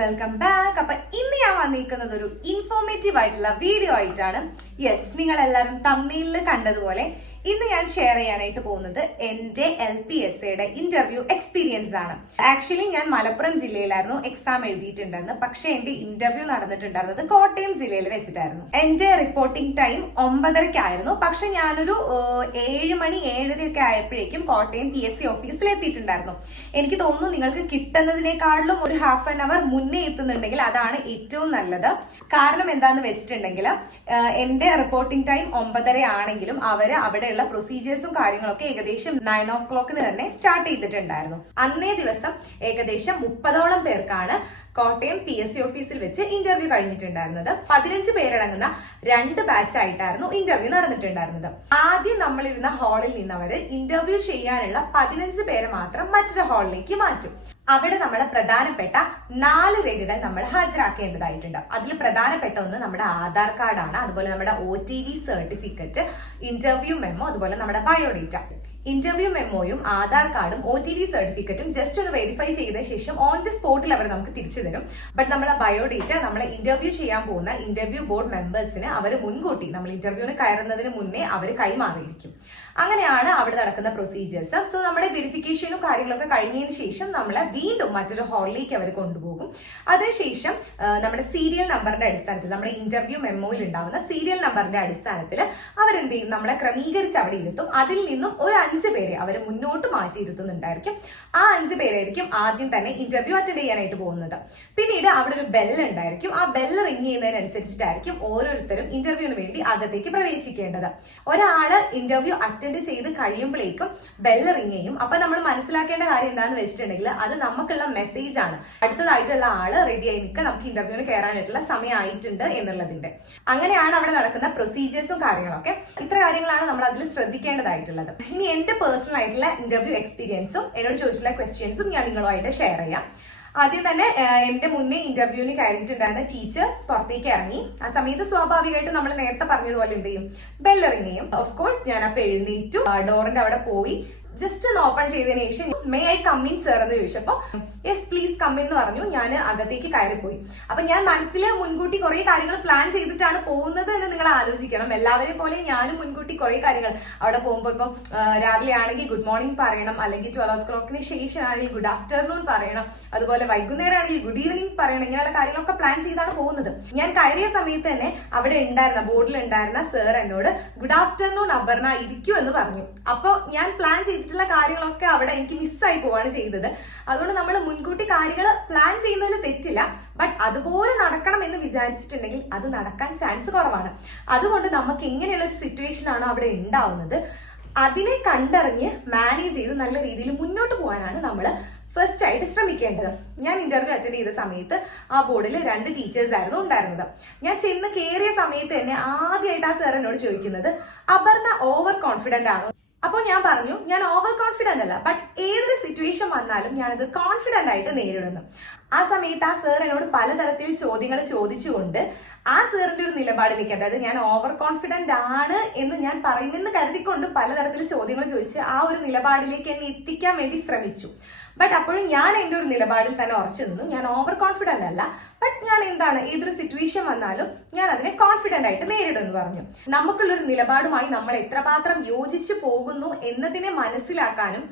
Welcome back. അപ്പൊ ഇന്ന് ഞാൻ വന്നിരിക്കുന്നത് ഒരു ഇൻഫോർമേറ്റീവ് ആയിട്ടുള്ള വീഡിയോ ആയിട്ടാണ്. നിങ്ങൾ എല്ലാവരും തമ്മിൽ കണ്ടതുപോലെ ഇന്ന് ഞാൻ ഷെയർ ചെയ്യാനായിട്ട് പോകുന്നത് എന്റെ LPSAയുടെ ഇന്റർവ്യൂ എക്സ്പീരിയൻസ് ആണ്. ആക്ച്വലി ഞാൻ മലപ്പുറം ജില്ലയിലായിരുന്നു എക്സാം എഴുതിയിട്ടുണ്ടായിരുന്നത്. പക്ഷെ എന്റെ ഇന്റർവ്യൂ നടന്നിട്ടുണ്ടായിരുന്നത് കോട്ടയം ജില്ലയിൽ വെച്ചിട്ടായിരുന്നു. എന്റെ റിപ്പോർട്ടിംഗ് ടൈം 9:30 പക്ഷെ ഞാനൊരു 7 മണി 7:30 ആയപ്പോഴേക്കും കോട്ടയം PSC ഓഫീസിൽ എത്തിയിട്ടുണ്ടായിരുന്നു. എനിക്ക് തോന്നുന്നു നിങ്ങൾക്ക് കിട്ടുന്നതിനേക്കാളും ഒരു ഹാഫ് ആൻ അവർ മുന്നേ എത്തുന്നുണ്ടെങ്കിൽ അതാണ് ഏറ്റവും നല്ലത്. കാരണം എന്താന്ന് വെച്ചിട്ടുണ്ടെങ്കിൽ എന്റെ റിപ്പോർട്ടിംഗ് ടൈം 9:30 ആണെങ്കിലും അവര് അവിടെ പ്രൊസീജിയേഴ്സും കാര്യങ്ങളൊക്കെ ഏകദേശം 9 o'clock തന്നെ സ്റ്റാർട്ട് ചെയ്തിട്ടുണ്ടായിരുന്നു. അന്നേ ദിവസം ഏകദേശം 30ഓളം പേർക്കാണ് കോട്ടയം PSC ഓഫീസിൽ വെച്ച് ഇന്റർവ്യൂ കഴിഞ്ഞിട്ടുണ്ടായിരുന്നത്. 15 പേരടങ്ങുന്ന 2 ബാച്ച് ആയിട്ടായിരുന്നു ഇന്റർവ്യൂ നടന്നിട്ടുണ്ടായിരുന്നത്. ആദ്യം നമ്മളിരുന്ന ഹാളിൽ നിന്നവര് ഇന്റർവ്യൂ ചെയ്യാനുള്ള 15 പേരെ മാത്രം മറ്റൊരു ഹാളിലേക്ക് മാറ്റും. അവിടെ നമ്മളെ പ്രധാനപ്പെട്ട 4 രേഖകൾ നമ്മൾ ഹാജരാക്കേണ്ടതായിട്ടുണ്ട്. അതിൽ പ്രധാനപ്പെട്ട ഒന്ന് നമ്മുടെ ആധാർ കാർഡാണ്, അതുപോലെ നമ്മുടെ OTV സർട്ടിഫിക്കറ്റ്, ഇന്റർവ്യൂ മെമ്മോ, അതുപോലെ നമ്മുടെ ബയോഡേറ്റ. ഇന്റർവ്യൂ മെമ്മോയും ആധാർ കാർഡും OTV സർട്ടിഫിക്കറ്റും ജസ്റ്റ് ഒന്ന് വെരിഫൈ ചെയ്ത ശേഷം ഓൺ ദി സ്പോട്ടിൽ അവർ നമുക്ക് തിരിച്ചു തരും. ബട്ട് നമ്മളെ ബയോഡേറ്റ നമ്മളെ ഇന്റർവ്യൂ ചെയ്യാൻ പോകുന്ന ഇന്റർവ്യൂ ബോർഡ് മെമ്പേഴ്സിന് അവർ മുൻകൂട്ടി നമ്മൾ ഇന്റർവ്യൂവിന് കയറുന്നതിന് മുന്നേ അവർ കൈമാറിയിരിക്കും. അങ്ങനെയാണ് അവിടെ നടക്കുന്ന പ്രൊസീജിയേഴ്സ്. സോ നമ്മുടെ വെരിഫിക്കേഷനും കാര്യങ്ങളൊക്കെ കഴിഞ്ഞതിന് ശേഷം നമ്മളെ വീണ്ടും മറ്റൊരു ഹാളിലേക്ക് അവർ കൊണ്ടുപോകും. അതിനുശേഷം നമ്മുടെ സീരിയൽ നമ്പറിന്റെ അടിസ്ഥാനത്തിൽ നമ്മുടെ ഇന്റർവ്യൂ മെമ്മോയിൽ ഉണ്ടാവുന്ന സീരിയൽ നമ്പറിന്റെ അടിസ്ഥാനത്തിൽ അവരെന്ത് ചെയ്യും, നമ്മളെ ക്രമീകരിച്ച് അവിടെ ഇരുത്തും. അതിൽ നിന്നും ഒരു 5 പേരെ അവർ മുന്നോട്ട് മാറ്റിയിരുത്തുന്നുണ്ടായിരിക്കും. ആ 5 പേരായിരിക്കും ആദ്യം തന്നെ ഇന്റർവ്യൂ അറ്റൻഡ് ചെയ്യാനായിട്ട് പോകുന്നത്. പിന്നീട് അവിടെ ഒരു ബെല്ല് ഉണ്ടായിരിക്കും. ആ ബെല്ല് റിങ് ചെയ്യുന്നതിനനുസരിച്ചിട്ടായിരിക്കും ഓരോരുത്തരും ഇന്റർവ്യൂവിന് വേണ്ടി അകത്തേക്ക് പ്രവേശിക്കേണ്ടത്. ഒരാള് ഇന്റർവ്യൂ അറ്റൻഡ് ചെയ്ത് കഴിയുമ്പോഴേക്കും ബെല്ല് റിങ് ചെയ്യും. അപ്പൊ നമ്മൾ മനസ്സിലാക്കേണ്ട കാര്യം എന്താണെന്ന് വെച്ചിട്ടുണ്ടെങ്കിൽ അത് നമുക്കുള്ള മെസ്സേജ് ആണ്, അടുത്തതായിട്ടുള്ള ആള് റെഡിയായി നിൽക്കുക, നമുക്ക് ഇന്റർവ്യൂവിന് കയറാനായിട്ടുള്ള സമയമായിട്ടുണ്ട് എന്നുള്ളതിന്റെ. അങ്ങനെയാണ് അവിടെ നടക്കുന്ന പ്രൊസീജിയേഴ്സും കാര്യങ്ങളൊക്കെ. ഇത്ര കാര്യങ്ങളാണ് നമ്മൾ അതിൽ ശ്രദ്ധിക്കേണ്ടതായിട്ടുള്ളത്. ഇനി എന്റെ പേഴ്സണൽ ആയിട്ടുള്ള ഇന്റർവ്യൂ എക്സ്പീരിയൻസും എന്നോട് ചോദിച്ചിട്ടുള്ള ക്വസ്റ്റ്യൻസും ഞാൻ നിങ്ങളുമായിട്ട് ഷെയർ ചെയ്യാം. ആദ്യം തന്നെ എന്റെ മുന്നേ ഇന്റർവ്യൂവിന് കയറിയിട്ടുണ്ടായിരുന്ന ടീച്ചർ പുറത്തേക്ക് ഇറങ്ങി. ആ സമയത്ത് സ്വാഭാവികമായിട്ട് നമ്മൾ നേരത്തെ പറഞ്ഞതുപോലെ എന്ത് ചെയ്യും, ബെൽ റിങ് ചെയ്യും. ഓഫ് കോഴ്സ് ഞാൻ അപ്പൊ എഴുന്നേറ്റു, ഡോറിന്റെ അവിടെ പോയി ജസ്റ്റ് ഒന്ന് ഓപ്പൺ ചെയ്തതിനു ശേഷം may I come in sir എന്ന് ചോദിച്ചപ്പോ യെസ് പ്ലീസ് കം എന്ന് പറഞ്ഞു. ഞാൻ അകത്തേക്ക് കയറിപ്പോയി. അപ്പൊ ഞാൻ മനസ്സിൽ മുൻകൂട്ടി കുറെ കാര്യങ്ങൾ പ്ലാൻ ചെയ്തിട്ടാണ് പോകുന്നത് എന്ന് നിങ്ങൾ ആലോചിക്കണം. എല്ലാവരെയും പോലെ ഞാനും മുൻകൂട്ടി കുറെ കാര്യങ്ങൾ അവിടെ പോകുമ്പോൾ ഇപ്പം രാവിലെ ആണെങ്കിൽ ഗുഡ് മോർണിംഗ് പറയണം, അല്ലെങ്കിൽ 12 o'clock ശേഷം ആണെങ്കിൽ ഗുഡ് ആഫ്റ്റർനൂൺ പറയണം, അതുപോലെ വൈകുന്നേരം ആണെങ്കിൽ ഗുഡ് ഈവനിങ് പറയണം. ഇങ്ങനെയുള്ള കാര്യങ്ങളൊക്കെ പ്ലാൻ ചെയ്താണ് പോകുന്നത്. ഞാൻ കയറിയ സമയത്ത് തന്നെ അവിടെ ഉണ്ടായിരുന്ന ബോർഡിൽ ഉണ്ടായിരുന്ന സർ എന്നോട് ഗുഡ് ആഫ്റ്റർനൂൺ അപർണ ഇരിക്കൂ എന്ന് പറഞ്ഞു. അപ്പോൾ ഞാൻ പ്ലാൻ ുള്ള കാര്യങ്ങളൊക്കെ അവിടെ എനിക്ക് മിസ്സായി പോവാണ് ചെയ്തത്. അതുകൊണ്ട് നമ്മൾ മുൻകൂട്ടി കാര്യങ്ങൾ പ്ലാൻ ചെയ്യുന്നതിൽ തെറ്റില്ല. ബട്ട് അതുപോലെ നടക്കണം എന്ന് വിചാരിച്ചിട്ടുണ്ടെങ്കിൽ അത് നടക്കാൻ ചാൻസ് കുറവാണ്. അതുകൊണ്ട് നമുക്ക് എങ്ങനെയുള്ള ഒരു സിറ്റുവേഷൻ ആണോ അവിടെ ഉണ്ടാവുന്നത് അതിനെ കണ്ടറിഞ്ഞ് മാനേജ് ചെയ്ത് നല്ല രീതിയിൽ മുന്നോട്ട് പോകാനാണ് നമ്മൾ ഫസ്റ്റ് ആയിട്ട് ശ്രമിക്കേണ്ടത്. ഞാൻ ഇന്റർവ്യൂ അറ്റൻഡ് ചെയ്ത സമയത്ത് ആ ബോർഡിൽ 2 ടീച്ചേഴ്സ് ആയിരുന്നു ഉണ്ടായിരുന്നത്. ഞാൻ ചെന്ന് കയറിയ സമയത്ത് തന്നെ ആദ്യമായിട്ട് ആ സാർ എന്നോട് ചോദിക്കുന്നത് അപർണ ഓവർ കോൺഫിഡന്റ് ആണോ. അപ്പോൾ ഞാൻ പറഞ്ഞു ഞാൻ ഓവർ കോൺഫിഡന്റ് അല്ല, ബട്ട് ഏതൊരു സിറ്റുവേഷൻ വന്നാലും ഞാനത് കോൺഫിഡന്റ് ആയിട്ട് നേരിടുന്നു. ആ സമയത്ത് ആ സാർ എന്നോട് പലതരത്തിൽ ചോദ്യങ്ങൾ ചോദിച്ചുകൊണ്ട് ആ സാറിന്റെ ഒരു നിലപാടിലേക്ക്, അതായത് ഞാൻ ഓവർ കോൺഫിഡന്റ് ആണ് എന്ന് ഞാൻ പറയുമെന്ന് കരുതിക്കൊണ്ട് പലതരത്തിൽ ചോദ്യങ്ങൾ ചോദിച്ച് ആ ഒരു നിലപാടിലേക്ക് എന്നെ എത്തിക്കാൻ വേണ്ടി ശ്രമിച്ചു. ബട്ട് അപ്പോഴും ഞാൻ എൻ്റെ ഒരു നിലപാടിൽ തന്നെ ഉറച്ചു നിന്നു. ഞാൻ ഓവർ കോൺഫിഡന്റ് അല്ല, ബട്ട് ഞാൻ എന്താണ് ഏതൊരു സിറ്റുവേഷൻ വന്നാലും ഞാൻ അതിനെ കോൺഫിഡന്റ് ആയിട്ട് നേരിടുമെന്ന് പറഞ്ഞു. നമുക്കുള്ളൊരു നിലപാടുമായി നമ്മൾ എത്രമാത്രം യോജിച്ചു പോകുന്നു എന്നതിനെ മനസ്സിലാക്കാനും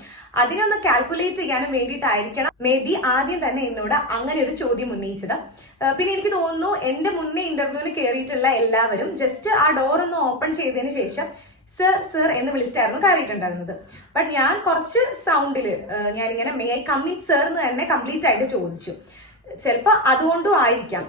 അതിനൊന്ന് കാൽക്കുലേറ്റ് ചെയ്യാനും വേണ്ടിയിട്ടായിരിക്കണം മേ ബി ആദ്യം തന്നെ എന്നോട് അങ്ങനെ ഒരു ചോദ്യം ഉന്നയിച്ചത്. പിന്നെ എനിക്ക് തോന്നുന്നു എന്റെ മുന്നേ ഇന്റർവ്യൂവിന് കയറിയിട്ടുള്ള എല്ലാവരും ജസ്റ്റ് ആ ഡോർ ഒന്ന് ഓപ്പൺ ചെയ്തതിന് ശേഷം സർ സർ എന്ന് വിളിച്ചിട്ടായിരുന്നു കയറിയിട്ടുണ്ടായിരുന്നത്. ബട്ട് ഞാൻ കുറച്ച് സൗണ്ടില് ഞാനിങ്ങനെ may I come in sir എന്ന് തന്നെ കംപ്ലീറ്റ് ആയിട്ട് ചോദിച്ചു. ചിലപ്പോൾ അതുകൊണ്ടും ആയിരിക്കാം.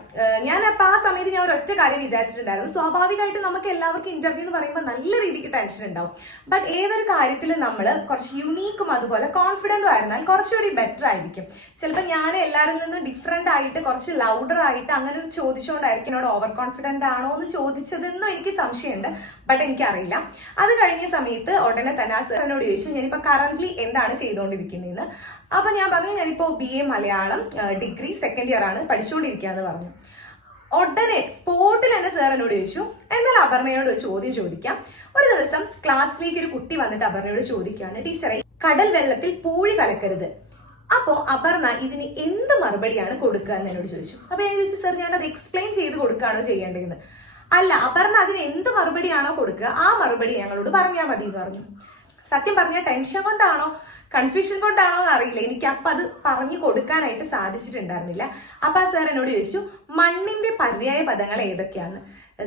ഞാൻ അപ്പൊ ആ സമയത്ത് ഞാൻ ഒരൊറ്റ കാര്യം വിചാരിച്ചിട്ടുണ്ടായിരുന്നു, സ്വാഭാവികമായിട്ട് നമുക്ക് എല്ലാവർക്കും ഇന്റർവ്യൂ എന്ന് പറയുമ്പോൾ നല്ല രീതിക്ക് ടെൻഷൻ ഉണ്ടാവും. ബട്ട് ഏതൊരു കാര്യത്തിൽ നമ്മൾ കുറച്ച് യുണീക്കും അതുപോലെ കോൺഫിഡന്റും ആയിരുന്നാൽ കുറച്ചുകൂടി ബെറ്റർ ആയിരിക്കും. ചിലപ്പോൾ ഞാൻ എല്ലാവരിൽ നിന്നും ഡിഫറെന്റ് ആയിട്ട് കുറച്ച് ലൗഡർ ആയിട്ട് അങ്ങനെ ചോദിച്ചുകൊണ്ടായിരിക്കും എന്നോട് ഓവർ കോൺഫിഡന്റ് ആണോ എന്ന് ചോദിച്ചതെന്നും എനിക്ക് സംശയമുണ്ട്. ബട്ട് എനിക്കറിയില്ല. അത് കഴിഞ്ഞ സമയത്ത് ഉടനെ തന്നെ ആ സാർ എന്നോട് ചോദിച്ചു ഞാനിപ്പോൾ കറന്റ്ലി എന്താണ് ചെയ്തുകൊണ്ടിരിക്കുന്നതെന്ന്. അപ്പൊ ഞാൻ പറഞ്ഞു ഞാനിപ്പോ BA Malayalam degree 2nd year ആണ് പഠിച്ചുകൊണ്ടിരിക്കുകയെന്ന് പറഞ്ഞു. ഉടനെ സ്പോട്ടിൽ തന്നെ സാർ എന്നോട് ചോദിച്ചു എന്നാൽ അപർണയോട് ഒരു ചോദ്യം ചോദിക്കാം. ഒരു ദിവസം ക്ലാസ്സിലേക്ക് ഒരു കുട്ടി വന്നിട്ട് അപർണയോട് ചോദിക്കുകയാണ്, ടീച്ചറെ കടൽ വെള്ളത്തിൽ പൂഴി കലക്കരുത്, അപ്പോൾ അപർണ ഇതിന് എന്ത് മറുപടിയാണ് കൊടുക്കുക എന്ന് എന്നോട് ചോദിച്ചു. അപ്പൊ ഞാൻ ചോദിച്ചു, സർ ഞാനത് എക്സ്പ്ലെയിൻ ചെയ്ത് കൊടുക്കുകയാണോ ചെയ്യേണ്ടതെന്ന്. അല്ല, അപർണ അതിന് എന്ത് മറുപടിയാണോ കൊടുക്കുക ആ മറുപടി ഞങ്ങളോട് പറഞ്ഞാൽ മതി എന്ന് പറഞ്ഞു. സത്യം പറഞ്ഞാൽ ടെൻഷൻ കൊണ്ടാണോ കൺഫ്യൂഷൻ കൊണ്ടാണോ എന്ന് അറിയില്ല, എനിക്ക് അപ്പം അത് പറഞ്ഞു കൊടുക്കാനായിട്ട് സാധിച്ചിട്ടുണ്ടായിരുന്നില്ല. അപ്പൊ ആ സാർ എന്നോട് ചോദിച്ചു, മണ്ണിന്റെ പര്യായ പദങ്ങൾ ഏതൊക്കെയാന്ന്.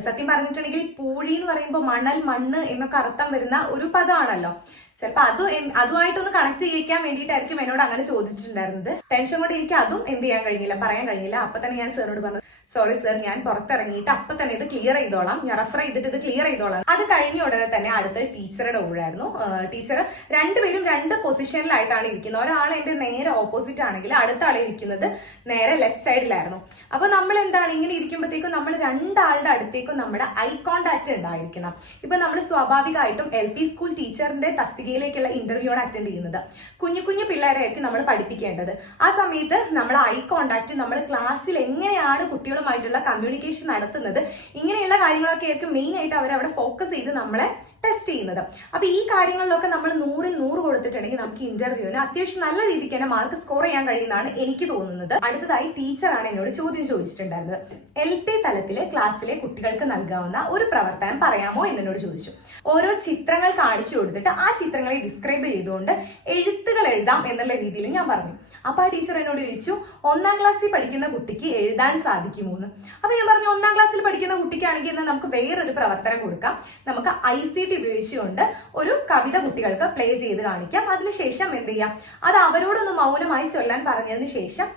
സത്യം പറഞ്ഞിട്ടുണ്ടെങ്കിൽ പൂഴി എന്ന് പറയുമ്പോൾ മണൽ, മണ്ണ് എന്നൊക്കെ അർത്ഥം വരുന്ന ഒരു പദമാണല്ലോ. ചിലപ്പോൾ അതുമായിട്ടൊന്ന് കണക്ട് ചെയ്യിക്കാൻ വേണ്ടിയിട്ടായിരിക്കും എന്നോട് അങ്ങനെ ചോദിച്ചിട്ടുണ്ടായിരുന്നത്. ടെൻഷൻ കൊണ്ട് എനിക്ക് അതും എന്ത് ചെയ്യാൻ കഴിഞ്ഞില്ല, പറയാൻ കഴിഞ്ഞില്ല. അപ്പൊ തന്നെ ഞാൻ സാറിനോട് പറഞ്ഞു, സോറി സർ, ഞാൻ പുറത്തിറങ്ങിയിട്ട് അപ്പൊ തന്നെ ഇത് ക്ലിയർ ചെയ്തോളാം, ഞാൻ റെഫർ ചെയ്തിട്ട് ഇത് ക്ലിയർ ചെയ്തോളാം. അത് കഴിഞ്ഞ ഉടനെ തന്നെ അടുത്ത ടീച്ചറുടെ ഊഴായിരുന്നു. ടീച്ചർ രണ്ടുപേരും രണ്ട് പൊസിഷനിലായിട്ടാണ് ഇരിക്കുന്നത്. ഒരാൾ എന്റെ നേരെ ഓപ്പോസിറ്റ് ആണെങ്കിൽ അടുത്ത ആൾ ഇരിക്കുന്നത് നേരെ ലെഫ്റ്റ് സൈഡിലായിരുന്നു. അപ്പൊ നമ്മൾ എന്താണ് ഇങ്ങനെ ഇരിക്കുമ്പോഴത്തേക്കും നമ്മൾ രണ്ടാളുടെ അടുത്തേക്കും നമ്മുടെ ഐ കോണ്ടാക്ട് ഉണ്ടായിരിക്കണം. ഇപ്പൊ നമ്മൾ സ്വാഭാവികമായിട്ടും LP സ്കൂൾ ടീച്ചറിന്റെ തസ്തികയിലേക്കുള്ള ഇന്റർവ്യൂ ആണ് അറ്റൻഡ് ചെയ്യുന്നത്. കുഞ്ഞു കുഞ്ഞു പിള്ളേരായിരിക്കും നമ്മൾ പഠിപ്പിക്കേണ്ടത്. ആ സമയത്ത് നമ്മൾ ഐ കോണ്ടാക്ട്, നമ്മൾ ക്ലാസ്സിൽ എങ്ങനെയാണ് കുട്ടികളുമായിട്ടുള്ള കമ്മ്യൂണിക്കേഷൻ നടത്തുന്നത്, ഇങ്ങനെയുള്ള കാര്യങ്ങളൊക്കെ ആയിരിക്കും മെയിൻ ആയിട്ട് അവരവിടെ ഫോക്കസ് ചെയ്ത് നമ്മളെ ടെസ്റ്റ് ചെയ്യുന്നത്. അപ്പൊ ഈ കാര്യങ്ങളിലൊക്കെ നമ്മൾ 100-ൽ 100 കൊടുത്തിട്ടുണ്ടെങ്കിൽ നമുക്ക് ഇന്റർവ്യൂവിന് അത്യാവശ്യം നല്ല രീതിക്ക് തന്നെ മാർക്ക് സ്കോർ ചെയ്യാൻ കഴിയുന്നതാണ് എനിക്ക് തോന്നുന്നത്. അടുത്തതായി ടീച്ചറാണ് എന്നോട് ചോദ്യം ചോദിച്ചിട്ടുണ്ടായിരുന്നത്. LP തലത്തിലെ ക്ലാസ്സിലെ കുട്ടികൾക്ക് നൽകാവുന്ന ഒരു പ്രവർത്തനം പറയാമോ എന്നോട് ചോദിച്ചു. ഓരോ ചിത്രങ്ങൾ കാണിച്ചു കൊടുത്തിട്ട് ആ ചിത്രങ്ങളെ ഡിസ്ക്രൈബ് ചെയ്തുകൊണ്ട് എഴുത്തുകൾ എഴുതാം എന്നുള്ള രീതിയിൽ ഞാൻ പറഞ്ഞു. അപ്പൊ ആ ടീച്ചർ എന്നോട് ചോദിച്ചു, 1ാം ക്ലാസ്സിൽ പഠിക്കുന്ന കുട്ടിക്ക് എഴുതാൻ സാധിക്കുമോ എന്ന്. അപ്പൊ ഞാൻ പറഞ്ഞു, 1ാം ക്ലാസ്സിൽ പഠിക്കുന്ന കുട്ടിക്കാണെങ്കിൽ എന്നാൽ നമുക്ക് വേറൊരു പ്രവർത്തനം കൊടുക്കാം. നമുക്ക് ICT ഉപയോഗിച്ചുകൊണ്ട് ഒരു കവിത കുട്ടികൾക്ക് പ്ലേ ചെയ്ത് കാണിക്കാം. അതിനുശേഷം എന്ത് ചെയ്യാം, അത് അവരോടൊന്ന് മൗനമായി ചൊല്ലാൻ പറഞ്ഞതിന് ശേഷം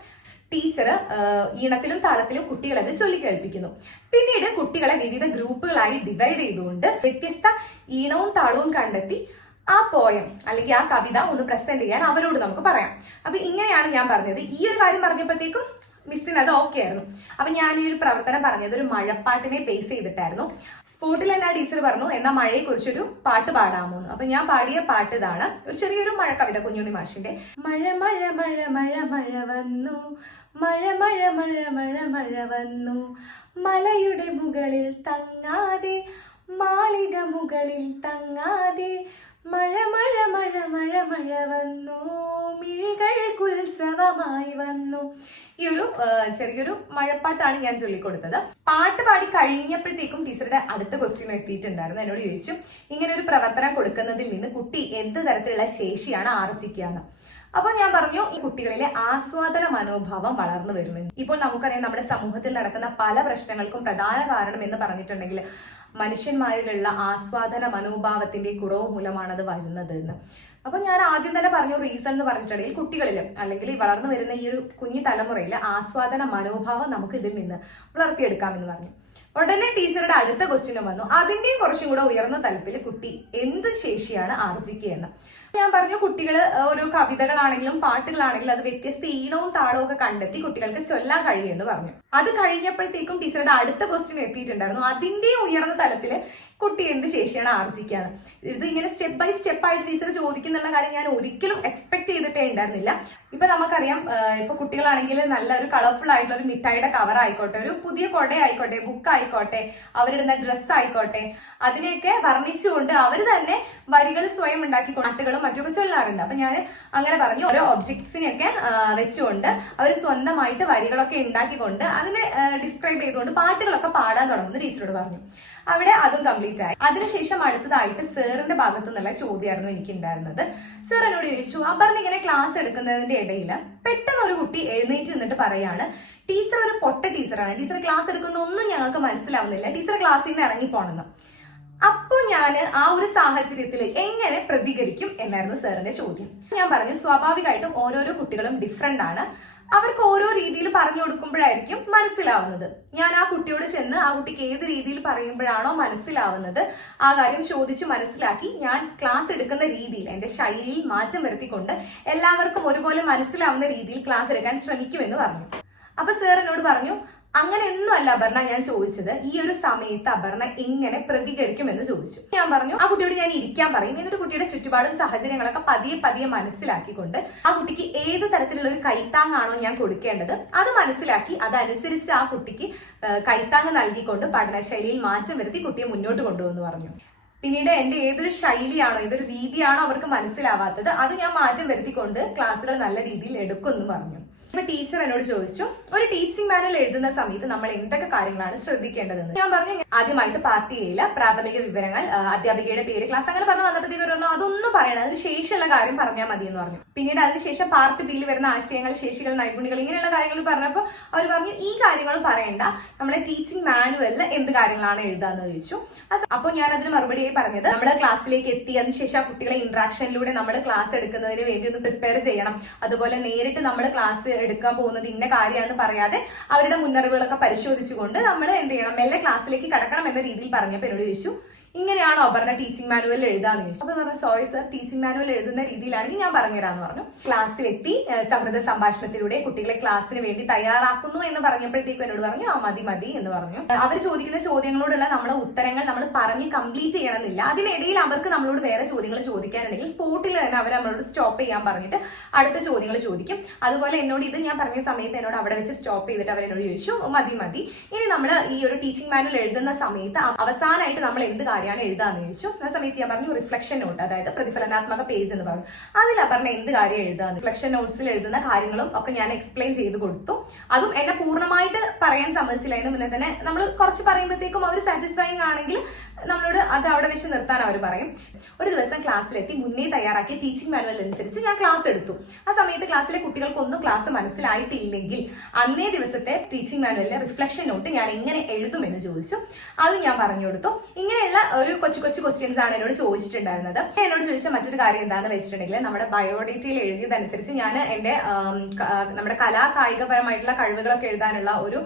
ടീച്ചർ ഈണത്തിലും താളത്തിലും കുട്ടികളത് ചൊല്ലിക്കേൾപ്പിക്കുന്നു. പിന്നീട് കുട്ടികളെ വിവിധ ഗ്രൂപ്പുകളായി ഡിവൈഡ് ചെയ്തുകൊണ്ട് വ്യത്യസ്ത ഈണവും താളവും കണ്ടെത്തി ആ പോയം അല്ലെങ്കിൽ ആ കവിത ഒന്ന് പ്രസന്റ് ചെയ്യാൻ അവരോട് നമുക്ക് പറയാം. അപ്പൊ ഇങ്ങനെയാണ് ഞാൻ പറഞ്ഞത്. ഈ ഒരു കാര്യം പറഞ്ഞപ്പോഴത്തേക്കും മിസ്സിന് അത് ഓക്കെ ആയിരുന്നു. അപ്പൊ ഞാൻ ഈ ഒരു പ്രവർത്തനം പറഞ്ഞത് ഒരു മഴപ്പാട്ടിനെ ബേസ് ചെയ്തിട്ടായിരുന്നു. സ്പോട്ടിൽ തന്നെ ആ ടീച്ചർ പറഞ്ഞു, എന്നാ മഴയെ കുറിച്ചൊരു പാട്ട് പാടാമോ എന്ന്. അപ്പൊ ഞാൻ പാടിയ പാട്ട് ഇതാണ്, ഒരു ചെറിയൊരു മഴ കവിത, കുഞ്ഞുണ്ണി മാഷിന്റെ. മഴ മഴ മഴ മഴ മഴ വന്നു, മഴ മഴ മഴ മഴ മഴ വന്നു, മലയുടെ മുകളിൽ തങ്ങാതെ, മാളിക മുകളിൽ തങ്ങാതെ, മഴ മഴ മഴ മഴ മഴ വന്നു, മിഴികൾക്കുത്സവമായി വന്നു. ഈ ഒരു ചെറിയൊരു മഴപ്പാട്ടാണ് ഞാൻ ചൊല്ലിക്കൊടുത്തത്. പാട്ട് പാടി കഴിഞ്ഞപ്പോഴത്തേക്കും ടീച്ചറുടെ അടുത്ത ക്വസ്റ്റ്യൻ എത്തിയിട്ടുണ്ടായിരുന്നു. എന്നോട് ചോദിച്ചു, ഇങ്ങനെ ഒരു പ്രവർത്തനം കൊടുക്കുന്നതിൽ നിന്ന് കുട്ടി എന്ത് തരത്തിലുള്ള ശേഷിയാണ് ആർജിക്കുക എന്ന്. അപ്പൊ ഞാൻ പറഞ്ഞു, ഈ കുട്ടികളിലെ ആസ്വാദന മനോഭാവം വളർന്നു വരുമെന്ന്. ഇപ്പോൾ നമുക്കറിയാം, നമ്മുടെ സമൂഹത്തിൽ നടക്കുന്ന പല പ്രശ്നങ്ങൾക്കും പ്രധാന കാരണം എന്ന് പറഞ്ഞിട്ടുണ്ടെങ്കിൽ മനുഷ്യന്മാരിലുള്ള ആസ്വാദന മനോഭാവത്തിന്റെ കുറവ് മൂലമാണ് അത് വരുന്നത് എന്ന്. അപ്പൊ ഞാൻ ആദ്യം തന്നെ പറഞ്ഞു, റീസൺ എന്ന് പറഞ്ഞിട്ടുണ്ടെങ്കിൽ കുട്ടികളിൽ അല്ലെങ്കിൽ വളർന്നു വരുന്ന ഈ ഒരു കുഞ്ഞു തലമുറയിൽ ആസ്വാദന മനോഭാവം നമുക്ക് ഇതിൽ നിന്ന് വളർത്തിയെടുക്കാമെന്ന് പറഞ്ഞു. ഉടനെ ടീച്ചറുടെ അടുത്ത ക്വസ്റ്റ്യനും വന്നു, അതിന്റെയും കുറച്ചും കൂടെ ഉയർന്ന തലത്തിൽ കുട്ടി എന്ത് ശേഷിയാണ് ആർജിക്കുക എന്ന്. ഞാൻ പറഞ്ഞു, കുട്ടികൾ ഓരോ കവിതകളാണെങ്കിലും പാട്ടുകളാണെങ്കിലും അത് വ്യത്യസ്ത ഈണവും താളവും ഒക്കെ കണ്ടെത്തി കുട്ടികൾക്ക് ചൊല്ലാൻ കഴിയുമെന്ന് പറഞ്ഞു. അത് കഴിഞ്ഞപ്പോഴത്തേക്കും ടീച്ചറുടെ അടുത്ത ക്വസ്റ്റ്യൻ എത്തിയിട്ടുണ്ടായിരുന്നു, അതിന്റെ ഉയർന്ന തലത്തില് കുട്ടി എന്ത് ശേഷിയാണ് ആർജിക്കാന്ന്. ഇത് ഇങ്ങനെ സ്റ്റെപ്പ് ബൈ സ്റ്റെപ്പ് ആയിട്ട് ടീച്ചർ ചോദിക്കുന്നുള്ള കാര്യം ഞാൻ ഒരിക്കലും എക്സ്പെക്ട് ചെയ്തിട്ടേ ഉണ്ടായിരുന്നില്ല. ഇപ്പൊ നമുക്കറിയാം, ഇപ്പൊ കുട്ടികളാണെങ്കിൽ നല്ലൊരു കളർഫുൾ ആയിട്ടുള്ള ഒരു മിഠായിയുടെ കവർ ആയിക്കോട്ടെ, ഒരു പുതിയ കൊട ആയിക്കോട്ടെ, ബുക്ക് ആയിക്കോട്ടെ, അവരിടുന്ന ഡ്രസ്സ് ആയിക്കോട്ടെ, അതിനെയൊക്കെ വർണ്ണിച്ചുകൊണ്ട് അവർ തന്നെ വരികൾ സ്വയം ഉണ്ടാക്കി പാട്ടുകളും മറ്റൊക്കെ ചൊല്ലാറുണ്ട്. അപ്പൊ ഞാൻ അങ്ങനെ പറഞ്ഞു, ഓരോ ഒബ്ജക്ട്സിനെയൊക്കെ വെച്ചുകൊണ്ട് അവർ സ്വന്തമായിട്ട് വരികളൊക്കെ ഉണ്ടാക്കിക്കൊണ്ട് അതിനെ ഡിസ്ക്രൈബ് ചെയ്തുകൊണ്ട് പാട്ടുകളൊക്കെ പാടാൻ തുടങ്ങുന്നു ടീച്ചറോട് പറഞ്ഞു. അവിടെ അതും കംപ്ലീറ്റ് ആയി. അതിനുശേഷം അടുത്തതായിട്ട് സാറിന്റെ ഭാഗത്തു നിന്നുള്ള ചോദ്യമായിരുന്നു എനിക്ക് ഉണ്ടായിരുന്നത്. സാർ എന്നോട് ചോദിച്ചു, അപർണ ഇങ്ങനെ ക്ലാസ് എടുക്കുന്നതിന്റെ ഇടയിൽ പെട്ടെന്ന് ഒരു കുട്ടി എഴുന്നേറ്റ് നിന്നിട്ട് പറയാണ്, ടീച്ചർ ഒരു പൊട്ട ടീച്ചറാണ്, ടീച്ചർ ക്ലാസ് എടുക്കുന്ന ഒന്നും ഞങ്ങൾക്ക് മനസ്സിലാവുന്നില്ല, ടീച്ചർ ക്ലാസ്സിൽ നിന്ന് ഇറങ്ങിപ്പോണെന്ന്. അപ്പോൾ ഞാൻ ആ ഒരു സാഹചര്യത്തിൽ എങ്ങനെ പ്രതികരിക്കും എന്നായിരുന്നു സാറിന്റെ ചോദ്യം. ഞാൻ പറഞ്ഞു, സ്വാഭാവികമായിട്ടും ഓരോരോ കുട്ടികളും ഡിഫറെന്റ് ആണ്, അവർക്ക് ഓരോ രീതിയിൽ പറഞ്ഞു കൊടുക്കുമ്പോഴായിരിക്കും മനസ്സിലാവുന്നത്. ഞാൻ ആ കുട്ടിയോട് ചെന്ന് ആ കുട്ടിക്ക് ഏത് രീതിയിൽ പറയുമ്പോഴാണോ മനസ്സിലാവുന്നത് ആ കാര്യം ചോദിച്ചു മനസ്സിലാക്കി ഞാൻ ക്ലാസ് എടുക്കുന്ന രീതിയിൽ എൻ്റെ ശൈലിയിൽ മാറ്റം വരുത്തിക്കൊണ്ട് എല്ലാവർക്കും ഒരുപോലെ മനസ്സിലാവുന്ന രീതിയിൽ ക്ലാസ് എടുക്കാൻ ശ്രമിക്കുമെന്ന് പറഞ്ഞു. അപ്പൊ സാർ എന്നോട് പറഞ്ഞു, അങ്ങനെയൊന്നും അല്ല അപർണ ഞാൻ ചോദിച്ചത്, ഈ ഒരു സമയത്ത് അപർണ എങ്ങനെ പ്രതികരിക്കുമെന്ന് ചോദിച്ചു. ഞാൻ പറഞ്ഞു, ആ കുട്ടിയോട് ഞാൻ ഇരിക്കാൻ പറയും, എന്നിട്ട് കുട്ടിയുടെ ചുറ്റുപാടും സാഹചര്യങ്ങളൊക്കെ പതിയെ പതിയെ മനസ്സിലാക്കിക്കൊണ്ട് ആ കുട്ടിക്ക് ഏത് തരത്തിലുള്ള ഒരു കൈത്താങ്ങാണോ ഞാൻ കൊടുക്കേണ്ടത് അത് മനസ്സിലാക്കി അതനുസരിച്ച് ആ കുട്ടിക്ക് കൈത്താങ്ങ് നൽകിക്കൊണ്ട് പഠനശൈലിയിൽ മാറ്റം വരുത്തി കുട്ടിയെ മുന്നോട്ട് കൊണ്ടുപോകുന്നു പറഞ്ഞു. പിന്നീട് എന്റെ ഏതൊരു ശൈലിയാണോ ഏതൊരു രീതിയാണോ അവർക്ക് മനസ്സിലാവാത്തത് അത് ഞാൻ മാറ്റം വരുത്തിക്കൊണ്ട് ക്ലാസ്സുകൾ നല്ല രീതിയിൽ എടുക്കുമെന്ന് പറഞ്ഞു. ഇപ്പൊ ടീച്ചർ എന്നോട് ചോദിച്ചു, ഒരു ടീച്ചിങ് മാനുവൽ എഴുതുന്ന സമയത്ത് നമ്മൾ എന്തൊക്കെ കാര്യങ്ങളാണ് ശ്രദ്ധിക്കേണ്ടതെന്ന്. ഞാൻ പറഞ്ഞു, ആദ്യമായിട്ട് പാർട്ട് എയിൽ പ്രാഥമിക വിവരങ്ങൾ, അധ്യാപികയുടെ പേര്, ക്ലാസ് അങ്ങനെ പറഞ്ഞു വന്നപ്പോഴത്തേക്ക് പറഞ്ഞു അതൊന്നും പറയണം, അതിന് ശേഷമുള്ള കാര്യം പറഞ്ഞാൽ മതി എന്ന് പറഞ്ഞു. പിന്നീട് അതിനുശേഷം പാർട്ട് ബിയിൽ വരുന്ന ആശയങ്ങൾ, ശേഷികൾ, നൈപുണ്യങ്ങൾ ഇങ്ങനെയുള്ള കാര്യങ്ങൾ പറഞ്ഞപ്പോൾ അവർ പറഞ്ഞു ഈ കാര്യങ്ങൾ പറയണ്ട, നമ്മളെ ടീച്ചിങ് മാനുവലിൽ എന്ത് കാര്യങ്ങളാണ് എഴുതാന്ന് ചോദിച്ചു. അപ്പോൾ ഞാൻ അതിന് മറുപടിയായി പറഞ്ഞത്, നമ്മൾ ക്ലാസ്സിലേക്ക് എത്തി അതിനുശേഷം ആ കുട്ടികളെ ഇന്ററാക്ഷനിലൂടെ നമ്മൾ ക്ലാസ് എടുക്കുന്നതിന് വേണ്ടി ഒന്ന് പ്രിപ്പയർ ചെയ്യണം. അതുപോലെ നേരിട്ട് നമ്മൾ ക്ലാസ് എടുക്കാൻ പോകുന്നത് ഇന്ന കാര്യമാണെന്ന് പറയാതെ അവരുടെ മുന്നറിവുകളൊക്കെ പരിശോധിച്ചുകൊണ്ട് നമ്മൾ എന്ത് ചെയ്യണം, മെല്ലെ ക്ലാസ്സിലേക്ക് കടക്കണം എന്ന രീതിയിൽ പറഞ്ഞപ്പോൾ എന്നോട് ചോദിച്ചു, ഇങ്ങനെയാണോ അപർണ ടീച്ചിങ് മാനുവൽ എഴുതാന്ന് ചോദിച്ചു. അപ്പൊ പറഞ്ഞു, സോറി സർ, ടീച്ചിങ് മാനുവൽ എഴുതുന്ന രീതിയിലാണെങ്കിൽ ഞാൻ പറഞ്ഞുതരാന്ന് പറഞ്ഞു. ക്ലാസ്സിലെത്തി സൗഹൃദ സംഭാഷണത്തിലൂടെ കുട്ടികളെ ക്ലാസ്സിന് വേണ്ടി തയ്യാറാക്കുന്നു എന്ന് പറഞ്ഞപ്പോഴത്തേക്കും എന്നോട് പറഞ്ഞു മതി എന്ന് പറഞ്ഞു. അവർ ചോദിക്കുന്ന ചോദ്യങ്ങളോടുള്ള നമ്മുടെ ഉത്തരങ്ങൾ നമ്മൾ പറഞ്ഞ് കംപ്ലീറ്റ് ചെയ്യണമെന്നില്ല. അതിനിടയിൽ അവർക്ക് നമ്മളോട് വേറെ ചോദ്യങ്ങൾ ചോദിക്കാനുണ്ടെങ്കിൽ സ്പോട്ടിൽ തന്നെ അവർ നമ്മളോട് സ്റ്റോപ്പ് ചെയ്യാൻ പറഞ്ഞിട്ട് അടുത്ത ചോദ്യങ്ങൾ ചോദിക്കും. അതുപോലെ എന്നോട് ഇത് ഞാൻ പറഞ്ഞ സമയത്ത് എന്നോട് അവിടെ വെച്ച് സ്റ്റോപ്പ് ചെയ്തിട്ട് അവരെന്നോട് ചോദിച്ചു മതി, ഇനി നമ്മൾ ഈ ഒരു ടീച്ചിങ് മാനുവൽ എഴുതുന്ന സമയത്ത് അവസാനമായിട്ട് നമ്മൾ എന്ത് കാര്യമാണ് എഴുതാന്ന് ചോദിച്ചു. ആ സമയത്ത് ഞാൻ പറഞ്ഞു റിഫ്ലക്ഷൻ നോട്ട്, അതായത് പ്രതിഫലനാത്മക പേജ് എന്ന് പറഞ്ഞു. അതിൽ പറഞ്ഞ എന്ത് കാര്യം എഴുതാന്ന്, റിഫ്ലക്ഷൻ നോട്ട്സിൽ എഴുതുന്ന കാര്യങ്ങളും ഒക്കെ ഞാൻ എക്സ്പ്ലെയിൻ ചെയ്ത് കൊടുത്തു. അതും എന്നെ പൂർണ്ണമായിട്ട് പറയാൻ സമ്മതിച്ചില്ല. അതിന് മുന്നേ തന്നെ നമ്മൾ കുറച്ച് പറയുമ്പോഴത്തേക്കും അവർ സാറ്റിസ്ഫൈങ് ആണെങ്കിൽ നമ്മളോട് അത് അവിടെ വെച്ച് നിർത്താൻ അവർ പറയും. ഒരു ദിവസം ക്ലാസ്സിലെത്തി മുന്നേ തയ്യാറാക്കിയ ടീച്ചിങ് മാനുവൽ അനുസരിച്ച് ഞാൻ ക്ലാസ് എടുത്തു. ആ സമയത്ത് ക്ലാസ്സിലെ കുട്ടികൾക്കൊന്നും ക്ലാസ് മനസ്സിലായിട്ടില്ലെങ്കിൽ അന്നേ ദിവസത്തെ ടീച്ചിങ് മാനുവലിലെ റിഫ്ലക്ഷൻ നോട്ട് ഞാൻ എങ്ങനെ എഴുതുമെന്ന് ചോദിച്ചു. അതും ഞാൻ പറഞ്ഞു കൊടുത്തു. ഇങ്ങനെയുള്ള ഒരു കൊച്ചു ക്വസ്റ്റ്യൻസ് ആണ് എന്നോട് ചോദിച്ചിട്ടുണ്ടായിരുന്നത്. എന്നോട് ചോദിച്ച മറ്റൊരു കാര്യം എന്താണെന്ന് വെച്ചിട്ടുണ്ടെങ്കിൽ, നമ്മുടെ ബയോഡേറ്റയിൽ എഴുതിയതനുസരിച്ച് ഞാൻ എൻ്റെ നമ്മുടെ കായികപരമായിട്ടുള്ള കഴിവുകളൊക്കെ എഴുതാനുള്ള ഒരു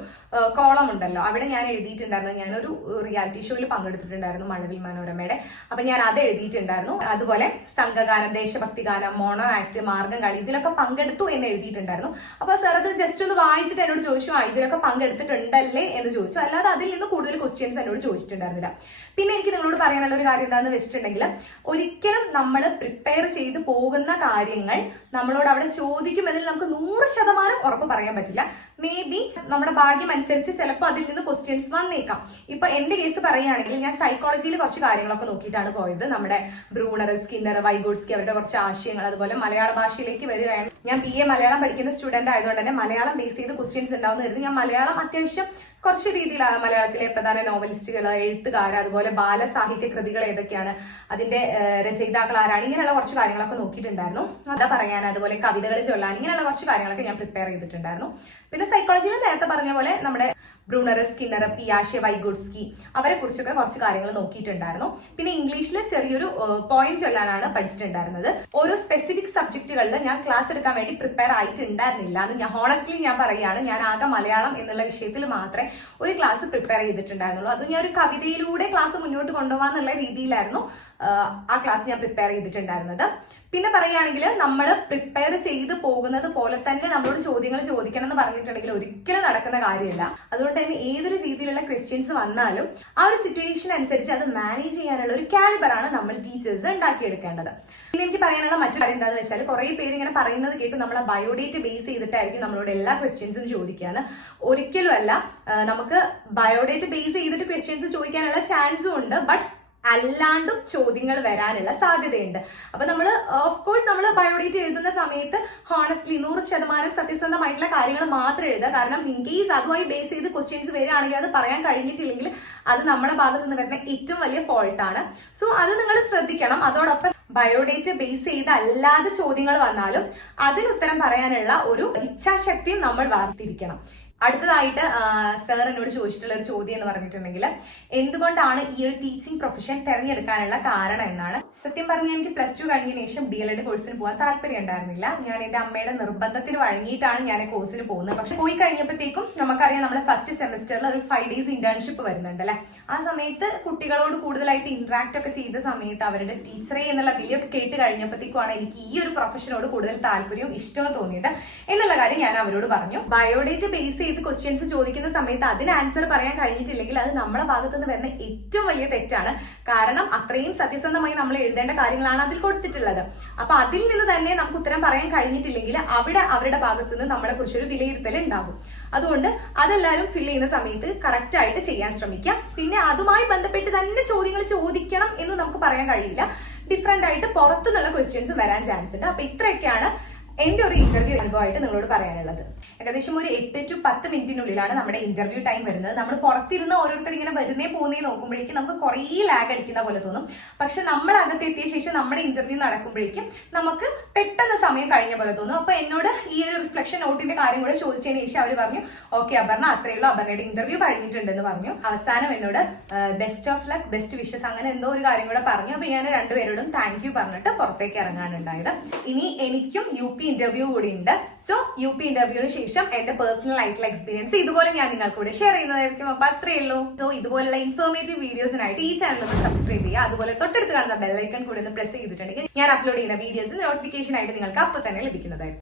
കോളം ഉണ്ടല്ലോ, അവിടെ ഞാൻ എഴുതിയിട്ടുണ്ടായിരുന്നു. ഞാനൊരു റിയാലിറ്റി ഷോയിൽ പങ്കെടുത്തിട്ടുണ്ടായിരുന്നു, മഴവിൽ മനോരമയുടെ. അപ്പൊ ഞാൻ അത് എഴുതിയിട്ടുണ്ടായിരുന്നു. അതുപോലെ സംഘഗാനം, ദേശഭക്തി ഗാനം, മോണോ ആക്ട്, മാർഗം കളി, ഇതിലൊക്കെ പങ്കെടുത്തു എന്ന് എഴുതിയിട്ടുണ്ടായിരുന്നു. അപ്പൊ സാർ അത് ജസ്റ്റ് ഒന്ന് വായിച്ചിട്ട് എന്നോട് ചോദിച്ചു ഇതിലൊക്കെ പങ്കെടുത്തിട്ടുണ്ടല്ലേ എന്ന് ചോദിച്ചു. അല്ലാതെ അതിൽ നിന്ന് കൂടുതൽ ക്വസ്റ്റ്യൻസ് എന്നോട് ചോദിച്ചിട്ടുണ്ടായിരുന്നില്ല. പിന്നെ എനിക്ക് നിങ്ങളോട് പറയാനുള്ള ഒരു കാര്യം എന്താണെന്ന് വെച്ചിട്ടുണ്ടെങ്കിൽ, ഒരിക്കലും നമ്മൾ പ്രിപ്പയർ ചെയ്ത് പോകുന്ന കാര്യങ്ങൾ നമ്മളോട് അവിടെ ചോദിക്കുമെന്നിൽ നമുക്ക് 100% ഉറപ്പ് പറയാൻ പറ്റില്ല. മേ ബി നമ്മുടെ ഭാഗ്യം അനുസരിച്ച് ചിലപ്പോൾ അതിൽ നിന്ന് ക്വസ്റ്റ്യൻസ് വന്നേക്കാം. ഇപ്പൊ എന്റെ കേസ് പറയുകയാണെങ്കിൽ, ഞാൻ സൈക്കോളജിയിൽ കുറച്ച് കാര്യങ്ങളൊക്കെ നോക്കിയിട്ടാണ് പോയത്. നമ്മുടെ ബ്രൂണർ, സ്കിന്നർ, വൈഗോട്സ്കി അവരുടെ കുറച്ച് ആശയങ്ങൾ, അതുപോലെ മലയാള ഭാഷയിലേക്ക് വരികയാണ്. ഞാൻ BA മലയാളം പഠിക്കുന്ന സ്റ്റുഡന്റ് ആയതുകൊണ്ട് തന്നെ മലയാളം ബേസ് ചെയ്ത് ക്വസ്റ്റ്യൻസ് ഉണ്ടാവുന്ന കരുതി ഞാൻ മലയാളം അത്യാവശ്യം കുറച്ച് രീതിയിൽ മലയാളത്തിലെ പ്രധാന നോവലിസ്റ്റുകൾ, എഴുത്തുകാർ, അതുപോലെ ബാലസാഹിത്യ കൃതികൾ ഏതൊക്കെയാണ്, അതിന്റെ രചയിതാക്കൾ ആരാണ്, ഇങ്ങനെയുള്ള കുറച്ച് കാര്യങ്ങളൊക്കെ നോക്കിയിട്ടുണ്ടായിരുന്നു. അതാ പറയാൻ, അതുപോലെ കവിതകൾ ചൊല്ലാൻ, ഇങ്ങനെയുള്ള കുറച്ച് കാര്യങ്ങളൊക്കെ ഞാൻ പ്രിപ്പയർ ചെയ്തിട്ടുണ്ടായിരുന്നു. പിന്നെ സൈക്കോളജിയിൽ നേരത്തെ പറഞ്ഞ പോലെ നമ്മുടെ ബ്രൂണർ, സ്കിന്നർ, പിയാഷെ, വൈഗോട്സ്കി അവരെ കുറിച്ചൊക്കെ കുറച്ച് കാര്യങ്ങൾ നോക്കിയിട്ടുണ്ടായിരുന്നു. പിന്നെ ഇംഗ്ലീഷിൽ ചെറിയൊരു പോയിന്റ് ചൊല്ലാനാണ് പഠിച്ചിട്ടുണ്ടായിരുന്നത്. ഓരോ സ്പെസിഫിക് സബ്ജക്റ്റുകളിൽ ഞാൻ ക്ലാസ് എടുക്കാൻ വേണ്ടി പ്രിപ്പയർ ആയിട്ടുണ്ടായിരുന്നില്ല. അത് ഞാൻ ഹോണസ്റ്റ്ലി ഞാൻ പറയുകയാണ്. ഞാൻ ആകെ മലയാളം എന്നുള്ള വിഷയത്തിൽ മാത്രമേ ഒരു ക്ലാസ് പ്രിപ്പയർ ചെയ്തിട്ടുണ്ടായിരുന്നുള്ളൂ. അത് ഞാൻ ഒരു കവിതയിലൂടെ ക്ലാസ് മുന്നോട്ട് കൊണ്ടുപോകാന്നുള്ള രീതിയിലായിരുന്നു ആ ക്ലാസ് ഞാൻ പ്രിപ്പയർ ചെയ്തിട്ടുണ്ടായിരുന്നത്. പിന്നെ പറയുകയാണെങ്കിൽ, നമ്മൾ പ്രിപ്പയർ ചെയ്ത് പോകുന്നത് പോലെ തന്നെ നമ്മളോട് ചോദ്യങ്ങൾ ചോദിക്കണം എന്ന് പറഞ്ഞിട്ടുണ്ടെങ്കിൽ ഒരിക്കലും നടക്കുന്ന കാര്യമില്ല. അതുകൊണ്ട് തന്നെ ഏതൊരു രീതിയിലുള്ള ക്വസ്റ്റ്യൻസ് വന്നാലും ആ ഒരു സിറ്റുവേഷൻ അനുസരിച്ച് അത് മാനേജ് ചെയ്യാനുള്ള ഒരു കാലിബറാണ് നമ്മൾ ടീച്ചേഴ്സ് ഉണ്ടാക്കിയെടുക്കേണ്ടത്. പിന്നെ എനിക്ക് പറയാനുള്ള മറ്റൊരു കാര്യം എന്താണെന്ന് വെച്ചാൽ, കുറെ പേര് ഇങ്ങനെ പറയുന്നത് കേട്ട് നമ്മളെ ബയോഡേറ്റ് ബേസ് ചെയ്തിട്ടായിരിക്കും നമ്മളോട് എല്ലാ ക്വസ്റ്റ്യൻസും ചോദിക്കാന്ന്. ഒരിക്കലും അല്ല. നമുക്ക് ബയോഡേറ്റ് ബേസ് ചെയ്തിട്ട് ക്വസ്റ്റ്യൻസ് ചോദിക്കാനുള്ള ചാൻസും ഉണ്ട്, ബട്ട് അല്ലാണ്ടും ചോദ്യങ്ങൾ വരാനുള്ള സാധ്യതയുണ്ട്. അപ്പൊ നമ്മൾ ഓഫ് കോഴ്സ് നമ്മൾ ബയോഡേറ്റ് എഴുതുന്ന സമയത്ത് ഹോണസ്റ്റ്ലി 100% സത്യസന്ധമായിട്ടുള്ള കാര്യങ്ങൾ മാത്രം എഴുതുക. കാരണം ഇൻ കേസ് അതുമായി ബേസ് ചെയ്ത് ക്വസ്റ്റ്യൻസ് വരികയാണെങ്കിൽ അത് പറയാൻ കഴിഞ്ഞിട്ടില്ലെങ്കിൽ അത് നമ്മുടെ ഭാഗത്ത് നിന്ന് വരുന്ന ഏറ്റവും വലിയ ഫോൾട്ടാണ്. സോ അത് നിങ്ങൾ ശ്രദ്ധിക്കണം. അതോടൊപ്പം ബയോഡേറ്റ് ബേസ് ചെയ്ത് അല്ലാതെ ചോദ്യങ്ങൾ വന്നാലും അതിന് ഉത്തരം പറയാനുള്ള ഒരു ഇച്ഛാശക്തിയും നമ്മൾ വളർത്തിയിരിക്കണം. അടുത്തതായിട്ട് സർ എന്നോട് ചോദിച്ചിട്ടുള്ള ഒരു ചോദ്യം എന്ന് പറഞ്ഞിട്ടുണ്ടെങ്കിൽ, എന്തുകൊണ്ടാണ് ഈ ഒരു ടീച്ചിങ് പ്രൊഫഷൻ തിരഞ്ഞെടുക്കാനുള്ള കാരണം എന്നാണ്. സത്യം പറഞ്ഞാൽ എനിക്ക് +2 കഴിഞ്ഞതിന് ശേഷം DLED കോഴ്സിന് പോകാൻ താല്പര്യം ഉണ്ടായിരുന്നില്ല. ഞാൻ എൻ്റെ അമ്മയുടെ നിർബന്ധത്തിന് വഴങ്ങിയിട്ടാണ് ഞാൻ കോഴ്സിന് പോകുന്നത്. പക്ഷെ പോയി കഴിഞ്ഞപ്പോഴത്തേക്കും നമുക്കറിയാം, നമ്മുടെ ഫസ്റ്റ് സെമിസ്റ്ററിൽ ഒരു 5 days ഇന്റേൺഷിപ്പ് വരുന്നുണ്ട് അല്ലെ. ആ സമയത്ത് കുട്ടികളോട് കൂടുതലായിട്ട് ഇന്ററാക്ട് ഒക്കെ ചെയ്ത സമയത്ത് അവരുടെ ടീച്ചറെ എന്നുള്ള വിളിയൊക്കെ കേട്ട് കഴിഞ്ഞപ്പോഴത്തേക്കുമാണ് എനിക്ക് ഈ ഒരു പ്രൊഫഷനോട് കൂടുതൽ താല്പര്യവും ഇഷ്ടവും തോന്നിയത് എന്നുള്ള കാര്യം ഞാൻ അവരോട് പറഞ്ഞു. ബയോഡേറ്റ് ബേസ് ചെയ്ത് ക്വസ്റ്റ്യൻസ് ചോദിക്കുന്ന സമയത്ത് അതിന് ആൻസർ പറയാൻ കഴിഞ്ഞിട്ടില്ലെങ്കിൽ അത് നമ്മളെ ഭാഗത്തു നിന്ന് വരുന്ന ഏറ്റവും വലിയ തെറ്റാണ്. കാരണം അത്രയും സത്യസന്ധമായി നമ്മൾ എഴുതേണ്ട കാര്യങ്ങളാണ് അതിൽ കൊടുത്തിട്ടുള്ളത്. അപ്പൊ അതിൽ നിന്ന് തന്നെ നമുക്ക് ഉത്തരം പറയാൻ കഴിഞ്ഞിട്ടില്ലെങ്കിൽ അവിടെ അവരുടെ ഭാഗത്തു നിന്ന് നമ്മളെ കുറിച്ചൊരു വിലയിരുത്തൽ ഉണ്ടാകും. അതുകൊണ്ട് അതെല്ലാവരും ഫിൽ ചെയ്യുന്ന സമയത്ത് കറക്റ്റ് ആയിട്ട് ചെയ്യാൻ ശ്രമിക്കാം. പിന്നെ അതുമായി ബന്ധപ്പെട്ട് തന്നെ ചോദ്യങ്ങൾ ചോദിക്കണം എന്ന് നമുക്ക് പറയാൻ കഴിയില്ല. ഡിഫറെന്റ് ആയിട്ട് പുറത്തുനിന്നുള്ള ക്വസ്റ്റ്യൻസ് വരാൻ ചാൻസ് ഉണ്ട്. അപ്പൊ ഇത്രയൊക്കെയാണ് എന്റെ ഒരു ഇന്റർവ്യൂ അനുഭവമായിട്ട് നിങ്ങളോട് പറയാനുള്ളത്. ഏകദേശം ഒരു 8 to 10 മിനിറ്റിനുള്ളിലാണ് നമ്മുടെ ഇന്റർവ്യൂ ടൈം വരുന്നത്. നമ്മൾ പുറത്തിരുന്ന് ഓരോരുത്തർ ഇങ്ങനെ വരുന്നേ പോകുന്നേ നോക്കുമ്പോഴേക്കും നമുക്ക് കുറേ ലാഗ് അടിക്കുന്ന പോലെ തോന്നും. പക്ഷെ നമ്മൾ അകത്തെത്തിയ ശേഷം നമ്മുടെ ഇന്റർവ്യൂ നടക്കുമ്പോഴേക്കും നമുക്ക് പെട്ടെന്ന് സമയം കഴിഞ്ഞ പോലെ തോന്നും. അപ്പൊ എന്നോട് ഈ ഒരു റിഫ്ലക്ഷൻ നോട്ടിന്റെ കാര്യം കൂടെ ചോദിച്ചതിന് ശേഷം അവർ പറഞ്ഞു, ഓക്കെ അപർണ അത്രയേ ഉള്ളൂ, അപർണയുടെ ഇന്റർവ്യൂ കഴിഞ്ഞിട്ടുണ്ടെന്ന് പറഞ്ഞു. അവസാനം എന്നോട് best of luck, best wishes അങ്ങനെ എന്തോ ഒരു കാര്യം കൂടെ പറഞ്ഞു. അപ്പൊ ഞാൻ രണ്ടുപേരോടും താങ്ക് യു പറഞ്ഞിട്ട് പുറത്തേക്ക് ഇറങ്ങാനുണ്ടായത്. ഇനി എനിക്കും UP ഇന്റർവ്യൂ കൂടി ഉണ്ട്. സോ UP ഇന്റർവ്യൂവിന് ശേഷം എന്റെ പേഴ്സണൽ ആയിട്ടുള്ള എക്സ്പീരിയൻസ് ഇതുപോലെ ഞാൻ നിങ്ങൾക്ക് കൂടെ ഷെയർ ചെയ്യുന്നതായിരിക്കും. അപ്പൊ അത്രയേ ഉള്ളൂ. സോ ഇതുപോലുള്ള ഇൻഫോർമേറ്റീവ് വീഡിയോസിനായിട്ട് ഈ ചാനൽ ഒന്ന് സബ്സ്ക്രൈബ് ചെയ്യുക. അതുപോലെ തൊട്ടടുത്ത് കാണുന്ന ബെല്ലൈക്കൺ കൂടി ഒന്ന് പ്രസ് ചെയ്തിട്ടുണ്ടെങ്കിൽ ഞാൻ അപ്ലോഡ് ചെയ്യുന്ന വീഡിയോസ് നോട്ടിഫിക്കേഷൻ ആയിട്ട് നിങ്ങൾക്ക് അപ്പോൾ തന്നെ ലഭിക്കുന്നതായിരിക്കും.